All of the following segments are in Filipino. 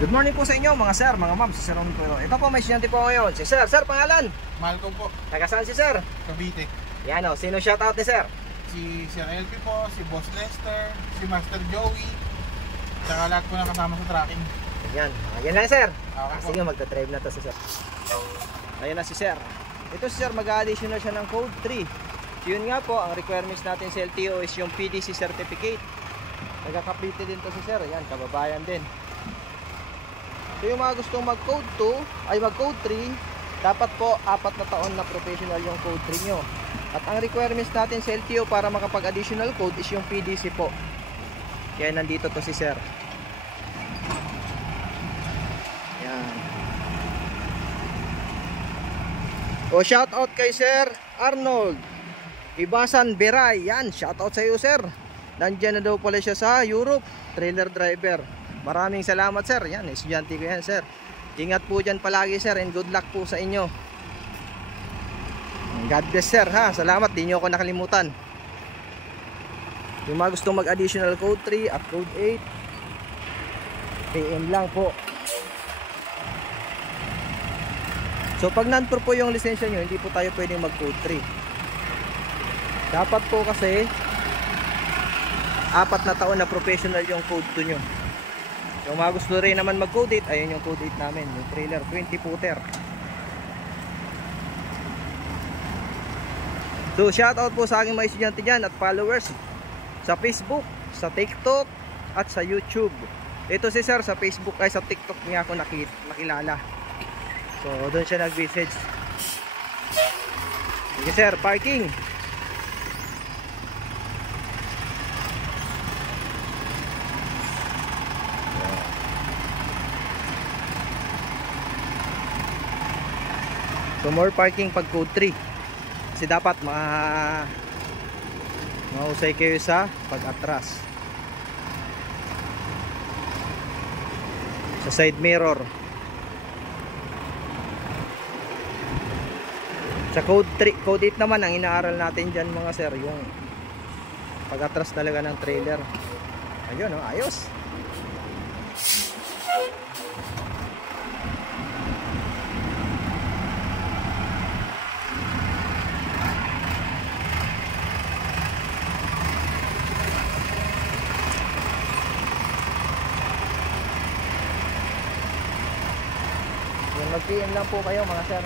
Good morning po sa inyo mga sir, mga ma'am, si Sir Ron po. Ito po may estudyante po ngayon. Si Sir, Sir, pangalan? Malcolm po. Taga saan si Sir? Cavite. Yan o, sino shoutout ni Sir? Si Sir LP po, si Boss Lester, si Master Joey, saka lahat po na kasama sa tracking. Yan, yan lang Sir. Okay po. Sige, magta-drive na to si Sir. Ayan na si Sir. Ito si Sir, mag-a-additional siya ng code 3. So, yun nga po, ang requirements natin sa LTO is yung PDC certificate. Nagka-complete din to si Sir. Yan, kababayan din. So yung mga gustong mag-code 2 ay mag-code 3, dapat po 4 na taon na professional yung code 3 nyo. At ang requirements natin sa LTO para makapag-additional code is yung PDC po. Kaya nandito to si Sir. Yan. O shout out kay Sir Arnold Ibasan Beray. Yan, shout out sa iyo Sir. Nandiyan na daw pala siya sa Europe, trailer driver. Maraming salamat Sir. Yan, estudyante ko yan Sir. Ingat po dyan palagi Sir, and good luck po sa inyo. God bless Sir ha. Salamat, di nyo ako nakalimutan. Yung mga gustong mag-additional code 3 at code 8, PM lang po. So pag non-pro po yung lisensya nyo, hindi po tayo pwedeng mag-code 3. Dapat po kasi 4 na taon na professional yung code 2 nyo. Kung mga gusto rin naman mag-code 8, ayun yung code 8 namin, yung trailer 20 footer. So shout out po sa aking mga estudyante dyan at followers sa Facebook, sa TikTok at sa YouTube. Ito si Sir sa Facebook ay sa TikTok niya ako nakilala. So doon siya nag-message. Sige Sir, parking. So more parking pag code 3. Kasi dapat mahusay kayo sa pag-atras. Sa side mirror. Sa code 3, code 8 naman ang inaaral natin dyan mga sir, yung pag-atras talaga ng trailer. Ayun oh, ayos. Mag-PM lang po kayo mga sir.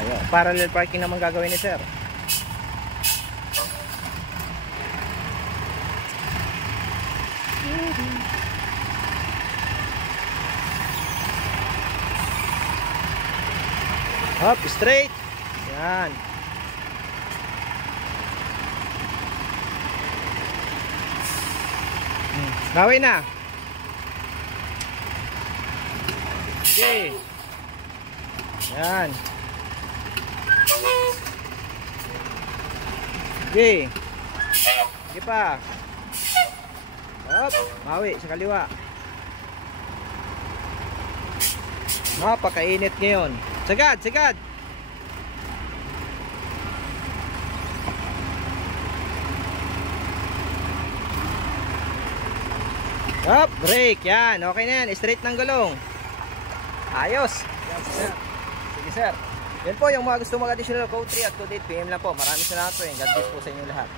Ayun, parallel parking naman gagawin ni sir. Up, straight. Yan. Gawin na. Okay. Yan. Okay. Sige pa. Up, mawi sa kaliwa. Napakainit ngayon. Sagad, sagad. Up, brake. Yan, okay na yan. Straight ng gulong. Ayos. Yan, sir. Sige sir. Yan po yung mga gusto mag-additional code 3 at code 8, PM lang po. Maraming salamat po. God bless po sa inyo lahat.